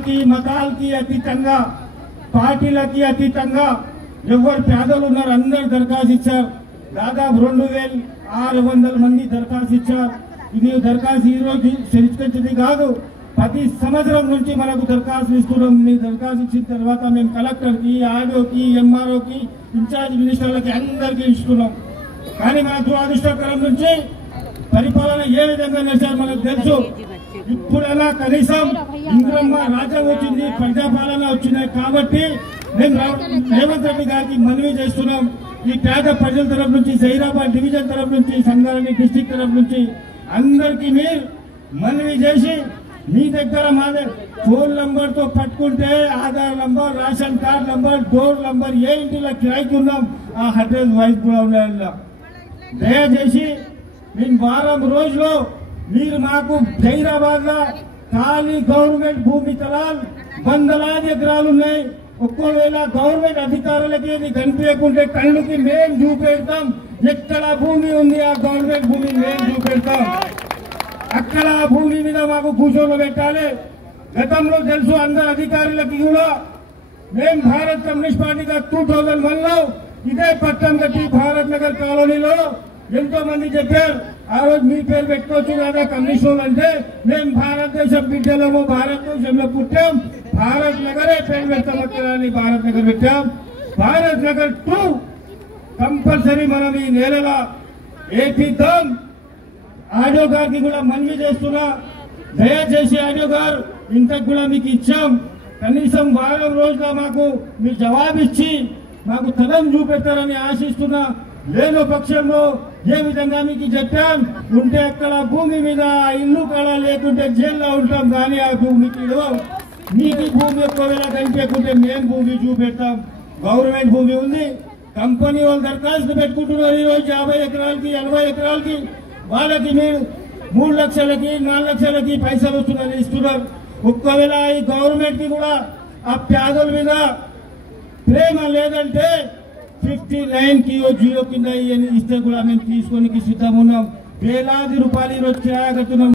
కులాలకి మతాలకి అతీతంగా పార్టీలకి అతీతంగా ఎవరు పేదలు ఉన్నారు అందరు దరఖాస్తు ఇచ్చారు. దాదాపు 2600 మంది దరఖాస్తు ఇచ్చారు. ఇది దరఖాస్తు ఈ రోజు చరిత్రించింది కాదు, 10 సంవత్సరం నుంచి మనకు దరఖాస్తు ఇస్తున్నాం. మీ దరఖాస్తు ఇచ్చిన తర్వాత మేము కలెక్టర్కి, ఆర్డీఓకి, ఎంఆర్ఓకి, ఇన్ఛార్జ్ మినిస్టర్లకి అందరికీ ఇస్తున్నాం. కానీ మన దురదృష్టకరం నుంచి పరిపాలన ఏ విధంగా నడిచారు మనకు తెలుసు. ఇప్పుడైనా కనీసం ఇంద్రమ్మ రాజ్యం వచ్చింది, ప్రజాపాలన వచ్చినాయి కాబట్టి మేము రేవంత్ రెడ్డి గారికి మనవి చేస్తున్నాం. ఈ పేద ప్రజల తరఫు నుంచి, జైరాబాద్ డివిజన్ తరఫు నుంచి, సంగారెడ్డి డిస్టిక్ తరఫు నుంచి అందరికీ మీరు మనవి చేసి మీ దగ్గర మా ఫోన్ నంబర్ తో పట్టుకుంటే Aadhaar number, ration card number, door number, ఏ ఇంటిలో కిరాయికి ఉన్నాం ఆ అడ్రస్ వైజ్ కూడా ఉండాలి. దయచేసి మేము వారం రోజులు మీరు మాకు జైరాబాద్ లో ఖాళీ గవర్నమెంట్ భూమి తలాలు వందలాది ఎకరాలు ఉన్నాయి. ఒక్కవేళ గవర్నమెంట్ అధికారులకి ఇది కనిపించకుంటే కళ్ళుకి మేము చూపెడతాం. ఎక్కడ భూమి ఉంది ఆ గవర్నమెంట్ భూమి మేము చూపెడతాం. అక్కడ భూమి మీద మాకు కూర్చోలు పెట్టాలి. గతంలో తెలుసు అందరు అధికారులకి కూడా మేము భారత్ కమ్యూనిస్ట్ పార్టీగా 2001 లో ఇదే పట్టం కట్టి భారత్ నగర్ కాలనీలో ఎంతో మంది చెప్పారు ఆ రోజు మీ పేరు పెట్టుకోవచ్చు కదా కమ్యూనిస్టులు అంటే. మేము భారతదేశం బిడ్డలము, భారతదేశంలో పుట్టాం, భారత్ నగరే పేరు పెడతాం అక్కడ అని భారత్ నగర్ పెట్టాం. భారత్ నగర్ 2 కంపల్సరీ మనం ఈ నెలలో ఏపీద్దాం. ఆడియో గారికి కూడా మనవి చేస్తున్నా, దయచేసి ఆడియో గారు ఇంతకు కూడా మీకు ఇచ్చాం. కనీసం వారం రోజుల మాకు మీ జవాబిచ్చి మాకు తలం చూపెడతారని ఆశిస్తున్నా. లేని పక్షంలో ఏ విధంగా మీకు చెప్పాం ఉంటే అక్కడ భూమి మీద ఇల్లు కాడ లేకుంటే జైల్లో ఉంటాం. కానీ ఆ భూమికి మీకు భూమి ఒకవేళ కనిపించకుంటే మేము భూమి చూపెడతాం. గవర్నమెంట్ భూమి ఉంది, కంపెనీ వాళ్ళు దరఖాస్తు పెట్టుకుంటున్నారు ఈరోజు 50 ఎకరాలకి 80 ఎకరాలకి. వాళ్ళకి మీరు 3 లక్షలకి 4 లక్షలకి పైసలు వస్తున్నారని ఇస్తున్నారు. ఒక్కవేళ ఈ గవర్నమెంట్ కి కూడా ఆ పేదల మీద ప్రేమ లేదంటే 59 KO0 కింద ఇస్తే కూడా మేము తీసుకోనికి సిద్ధం ఉన్నాం. వేలాది రూపాయలు ఈరోజు కిరాయి కడుతున్నాం.